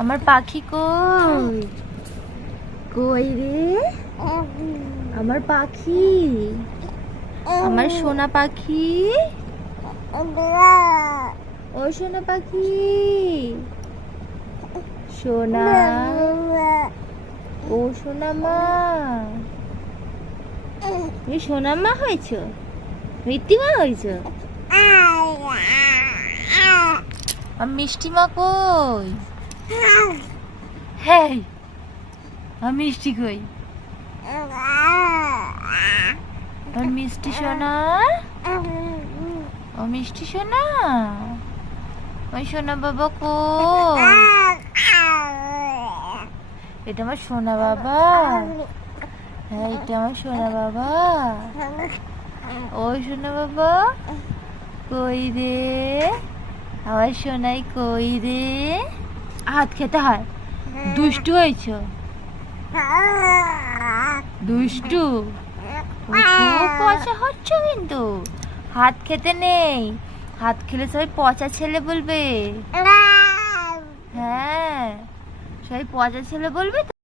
আমার পাখি কই কই রে? আমার পাখি, আমার সোনা পাখি, ও সোনা পাখি, সোনা, ও সোনা মা, তুমি সোনা মা হয়েছ, মিষ্টি মা হয়েছ। আর মিষ্টি মা কই? হ্যাঁ, আর মিষ্টি কই? আর মিষ্টি সোনা, ও মিষ্টি সোনা, ওই সোনা বাবা কই? এটা আমার সোনা বাবা। হ্যাঁ, এটা আমার সোনা বাবা। ওই সোনা বাবা কই রে? আমার সোনাই কই রে? হাত খেতে হয়, দুষ্টু হয়েছ, দুষ্টু, খুব পচা হচ্ছ কিন্তু। হাত খেতে নেই, হাত খেলে সবাই পচা ছেলে বলবে। হ্যাঁ, সবাই পচা ছেলে বলবে।